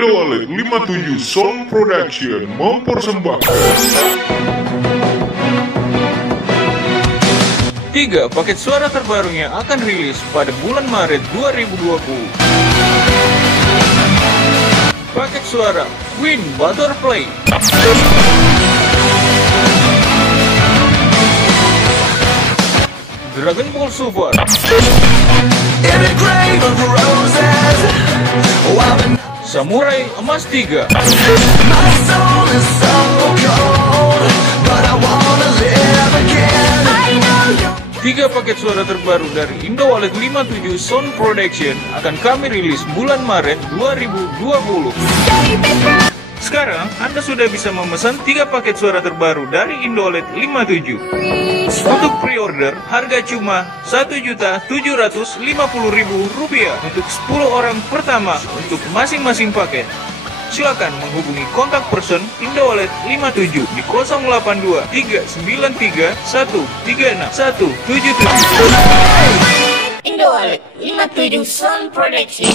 Indo Walet57 Sound Production mempersembahkan 3 paket suara terbarunya akan rilis pada bulan Maret 2020. Paket suara Wind Butterfly, Dragon Ball Super, Samurai Emas 3, Tiga paket suara terbaru dari Indo Walet57 Sound Production akan kami rilis bulan Maret 2020. Sekarang Anda sudah bisa memesan 3 paket suara terbaru dari Indo Walet57. Untuk pre-order, harga cuma Rp1.750.000 untuk 10 orang pertama untuk masing-masing paket. Silakan menghubungi kontak person Indo Walet57 di 082 393 136 177. Indo Walet57 Sound Production.